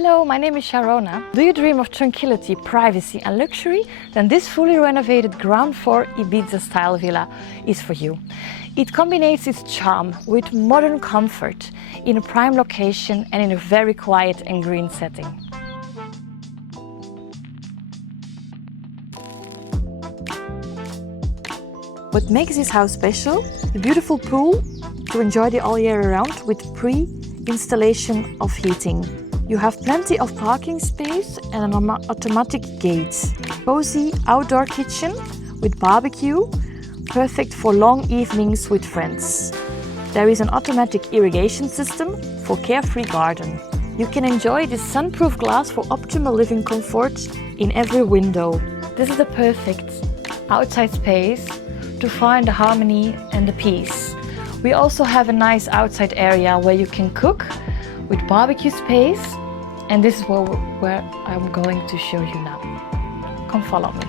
Hello, my name is Sharona. Do you dream of tranquility, privacy and luxury? Then this fully renovated ground floor Ibiza-style villa is for you. It combines its charm with modern comfort in a prime location and in a very quiet and green setting. What makes this house special? The beautiful pool to enjoy the all year round with pre-installation of heating. You have plenty of parking space and an automatic gate. Cozy outdoor kitchen with barbecue, perfect for long evenings with friends. There is an automatic irrigation system for carefree garden. You can enjoy this sunproof glass for optimal living comfort in every window. This is the perfect outside space to find the harmony and the peace. We also have a nice outside area where you can cook with barbecue space, and this is where I'm going to show you now. Come follow me.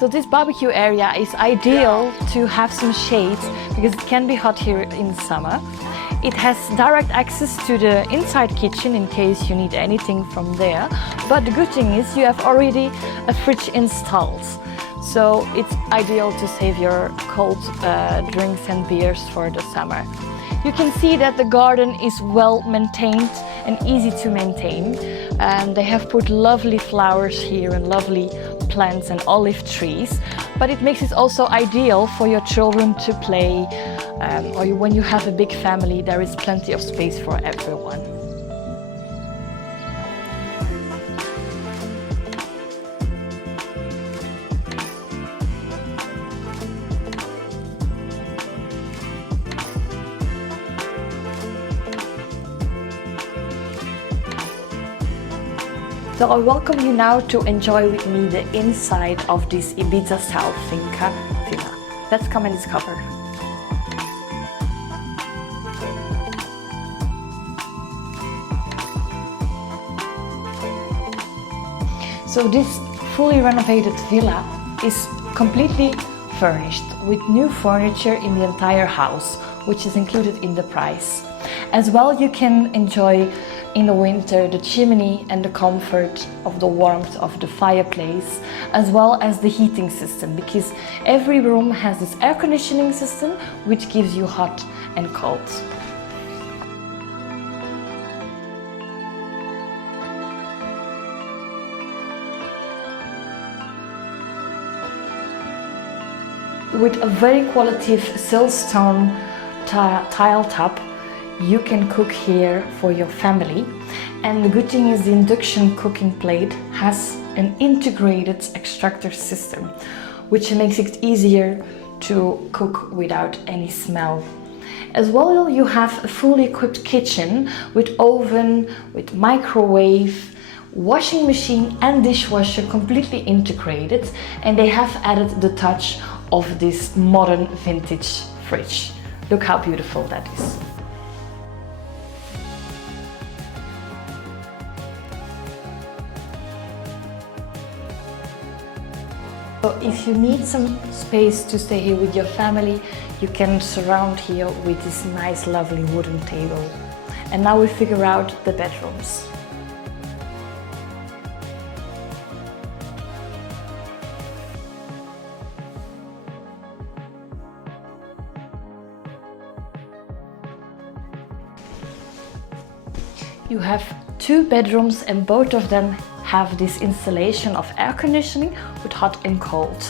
So this barbecue area is ideal to have some shade because it can be hot here in the summer. It has direct access to the inside kitchen in case you need anything from there. But the good thing is you have already a fridge installed. So it's ideal to save your cold drinks and beers for the summer. You can see that the garden is well maintained and easy to maintain. They have put lovely flowers here and lovely plants and olive trees. But it makes it also ideal for your children to play. Or when you have a big family, there is plenty of space for everyone. So I welcome you now to enjoy with me the inside of this Ibiza-style finca villa. Let's come and discover. So this fully renovated villa is completely furnished with new furniture in the entire house, which is included in the price. As well, you can enjoy in the winter the chimney and the comfort of the warmth of the fireplace, as well as the heating system, because every room has this air conditioning system which gives you hot and cold. With a very qualitative siltstone tile top, you can cook here for your family. And the good thing is the induction cooking plate has an integrated extractor system, which makes it easier to cook without any smell. As well, you have a fully equipped kitchen with oven, with microwave, washing machine and dishwasher completely integrated, and they have added the touch of this modern vintage fridge. Look how beautiful that is. So if you need some space to stay here with your family, you can surround here with this nice lovely wooden table. And now we figure out the bedrooms. You have two bedrooms and both of them have this installation of air conditioning with hot and cold.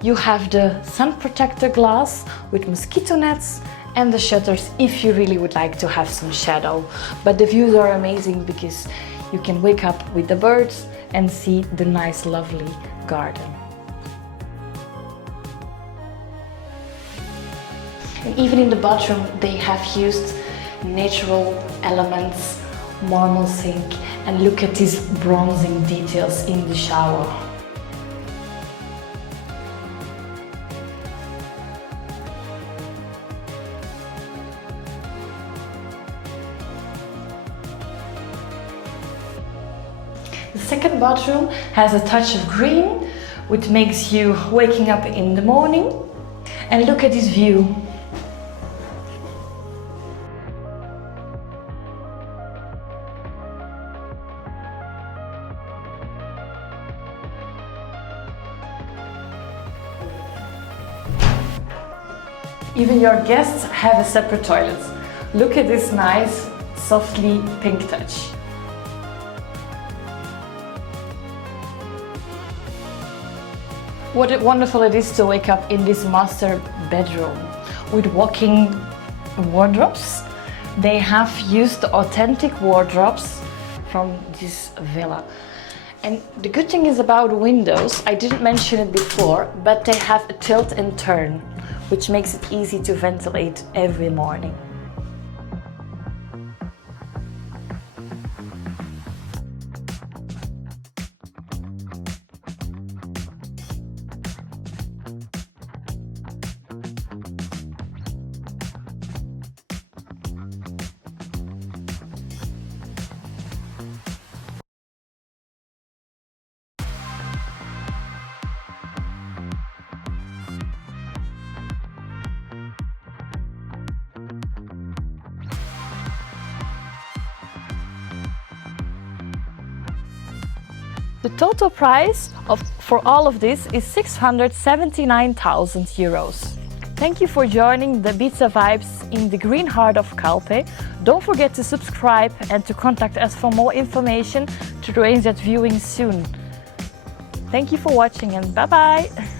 You have the sun protector glass with mosquito nets and the shutters if you really would like to have some shadow. But the views are amazing because you can wake up with the birds and see the nice lovely garden. And even in the bathroom they have used natural elements, marble sink, and look at these bronzing details in the shower. The second bathroom has a touch of green which makes you waking up in the morning. And look at this view. Even your guests have a separate toilet. Look at this nice, softly pink touch. What wonderful it is to wake up in this master bedroom with walk-in wardrobes. They have used the authentic wardrobes from this villa. And the good thing is about windows, I didn't mention it before, but they have a tilt and turn, which makes it easy to ventilate every morning. The total price for all of this is 679,000 euros. Thank you for joining the Ibiza Vibes in the green heart of Calpe. Don't forget to subscribe and to contact us for more information to arrange that viewing soon. Thank you for watching and bye bye!